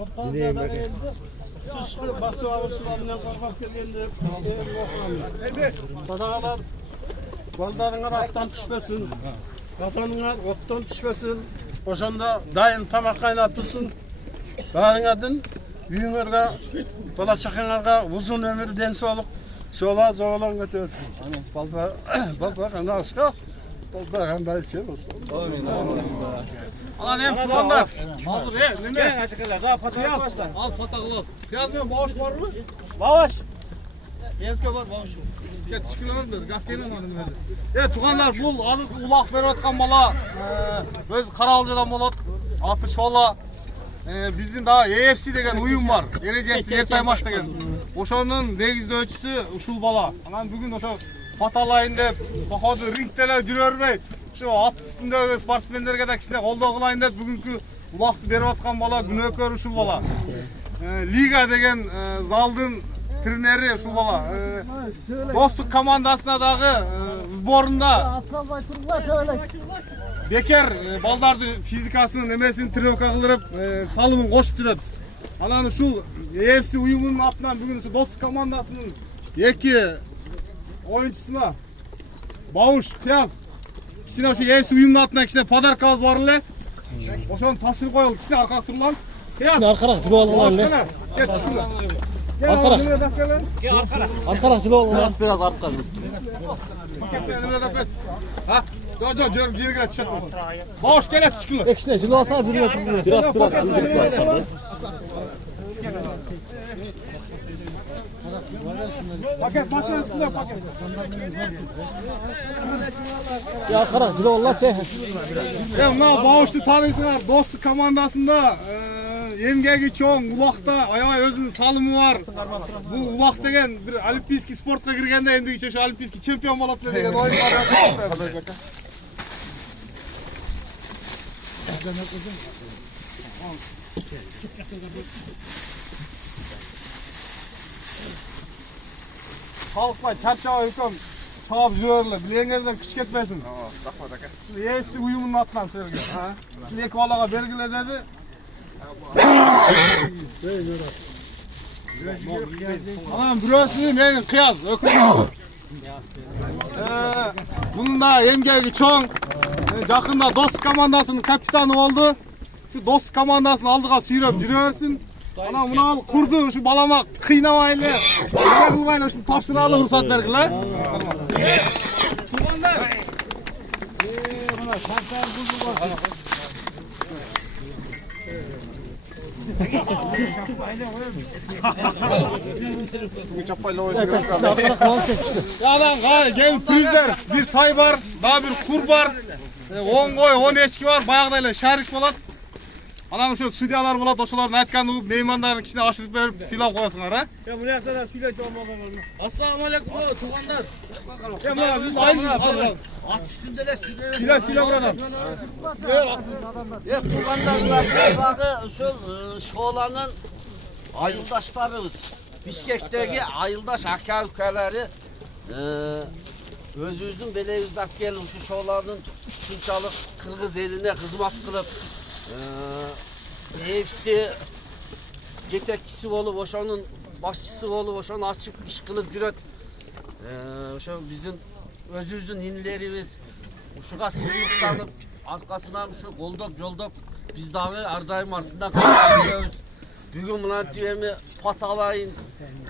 Ortanca'dan geldi. Tuşlu bası avuşlarından kalkmak geldi. Sadakalar baldarınar attan düşmesin. Kazanınar ottan düşmesin. Oşanda daim tamak kaynatılsın. Bağınadın büyüğünlerge, bala çakınlarga uzun ömür densi olup şola zoğlan götürsün. Balbar anda aşka. Balbar anda şey olsun. Aman hem tulanlar. Hazır he, ne? Açıklar, daha patates başla. Al patates. Piyaz mı? Bağış var mı? Bağış. Yazga var, bağış. Ya çıkılamaz mı? Gafkenin var mı? Ya tuğanlar bu adı ulak verip atkan bala. Öz Karalıca'dan bolat. Atı şola. Bizden daha EFC degen uyum var. Erecesi Ertay maç degen. Oşonun negizde ölçüsü uşul bala. Anan bugün oşo patalayın dep, bahadır ringteler jürörmey. Şu at üstündeki sportsmenlerge de kişine kolda kılayın dep bugünkü ulaktı berip atkan bala günökör uşul bala. Liga degen zaldın treneri uşul bala. Dostluk komandasına dağı sborunda Beker baldardı fizikasının emesini trevka kıldırıp salımın koşup жүрөт. Ananı şu EFC uyumunun altından bugün şu dostluk komandasının iki oyuncusuna Bağış, Tiyaz kişine şu EFC uyumunun altından kişine padarkaz var ile oşonu tapşırıp koyalım kişine arka turulan Tiyaz Arkarak cılı olanlar ne? Gel çıkırlar Arkarak cılı olanlar. Biraz artka. Ha? Jo jergine çıkma. Bağış gel çıkırlar. İkisine cılı olsa biraz. Paket başına üstüne paket. Ya arkarak cılı olanlar şey. Ya bunlar Bağış'ı tanıyorsunlar. Dostluk komandasında emgegi çoğun, ulakta ayağı özünün salımı var. Bu ulak degen bir olimpiyski sportla girgende endi geçe şu olimpiyski çempiyon bolatlı degen oyun var. Halkla çarşava hüküm çağıp jürörler. Bileğinlerden küçük etmesin. EFC uyumunun atlan söylüyor. Kilek valağa belgile dedi. Anam burası benim kıyaz. Bunun da emgegi çoğun. Yakında dost komandasının kapitanı oldu. Şu dost komandasını aldığa sürüp jürörsün. Ana bunu al kurdu şu balama kıynamayla. Ne kılmayla şu tapsını alı ruhsat vergiler. Tuğanlar. Buna şartlar buzu var. Ya lan gel prizler bir tay var, daha bir kur var, 10 koy, 10 eşki var, bayağıdayla şerik bolat. Anam şu stüdyolar bolat, oşuların aytkanı meymanların kişine aşırıp verip silah koyasınlar ha. Ya bu yakta da süyle olmadan olmaz. Assalamu alaikum tuğanlar. Ya bana biz aynı At üstünde de silah buradan. Ya tuğanlar bakı şu olanın ayıldaşlarımız. Bişkek'teki ayıldaş aka ülkeleri özümüzün bele yüzdap gelin şu şoğlarının şunçalık Kırgız eline hizmet kılıp hepsi yetekçisi olup oşanın başçısı olup oşanı açıp iş kılıp jüröt. Şu bizim özümüzün inlerimiz uşuğa sığınıklanıp arkasından şu koldop joldop biz dağı ardayım ardından kalıyoruz. Bugün buna diyemi patalayın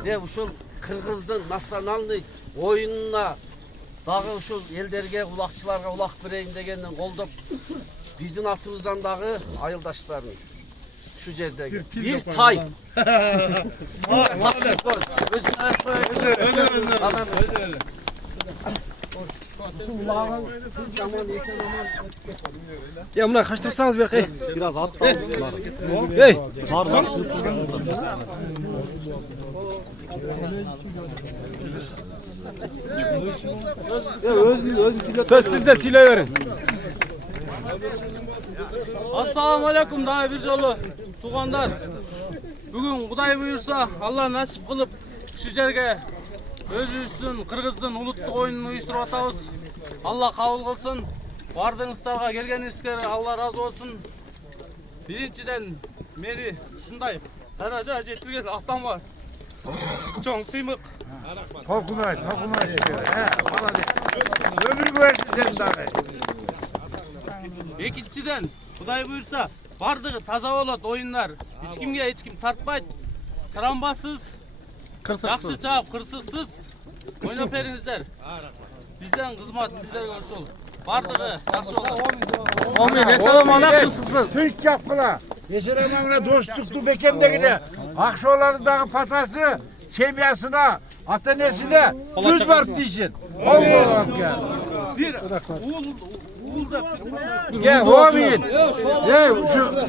ve şu Kırgız'ın nasyonalny oyununa dağı şu elderge ulakçılarga ulak bireyin degenden koldop bizden atımızdan dağı ayıldaşlarını şu yerdeki bir tay. Ya buna kaçtırsanız bir kay. Biraz at. Hey. Pardon. Söz sizde silah verin. Assalamu alaikum daha bir yolu tuğanlar. Bugün Kuday buyursa Allah nasip kılıp şu yerge özümüzün Kırgız'ın ulutluk oyununu uyuşturup atabız. Allah kabul kılsın. Vardığınızlarga gelgenizlere Allah razı olsun. Birinciden beri şunday. Daraja жеткирген ақтан var. Çoğun sıymık. Tokunay. Молодец. Ömür versin sen daha. Екіншіден, Құдай бұйырса, бардығы таза болады ойындар. Ешкімге ешкім тартпайды. Травмасыз, жақсы чағып, қырсықсыз ойнап беріңіздер. Бізден қызмат сіздерге ошол. Бардығы жақсы болады. Türk yapkıla. Yeşilemangla dostluklu bekemdegine. Akşoğlan'ın patası, semyasına, atanesine düz var dişin. Allah'ım ya. Bir, uğul da Gel homiyin. Gel şu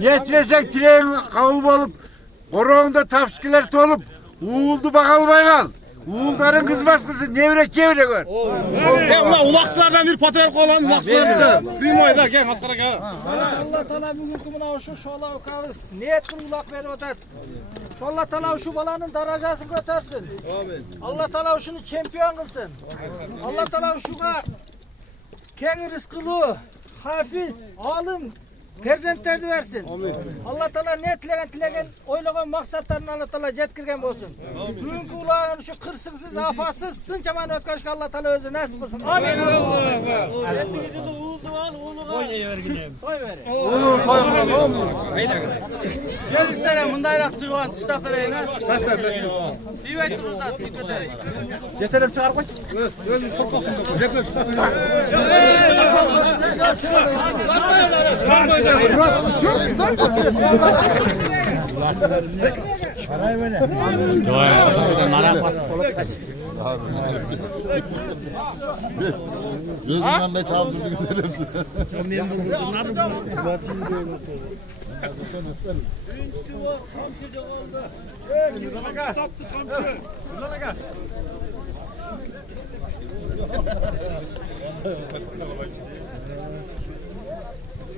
yetresek tireğin kavup olup Koronda tapşkiler tolup uğuldu bakalım aygal. Uğuldarın kızmaz kızı nevre çevre gör. Ulan ulaksılardan bir pater kolan ulaksılar bir de. Kıymayı da gel maskara gel. Allah Teala bugünkü mına şu şola kalız. Niyet kıl ulak verip atar. Allah Teala şu balanın daracasını götürsün. Allah Teala şunu şampiyon kılsın. Allah Teala şuna kendi rızkını, hafiz, alim, perzentlerini versin. Allah Teala ne tilegen oylagan maksatlarını Allah Teala yetkirgen olsun. Bugünkü ulağın şu kırsıksız, afasız, tınçaman ötkaşka Allah Teala özü nasip kılsın. Amin. Kendinizi de uğuldu al, uğuldu al. Toy verin. Gel istere mındayrak çıkıvan tıştap vereyim ha. Bir bektir uzat çıkıdı. Yeterli çıkar koy. Gözümden de çaldırdı gidelim.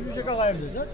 Yüzük alayım dedi.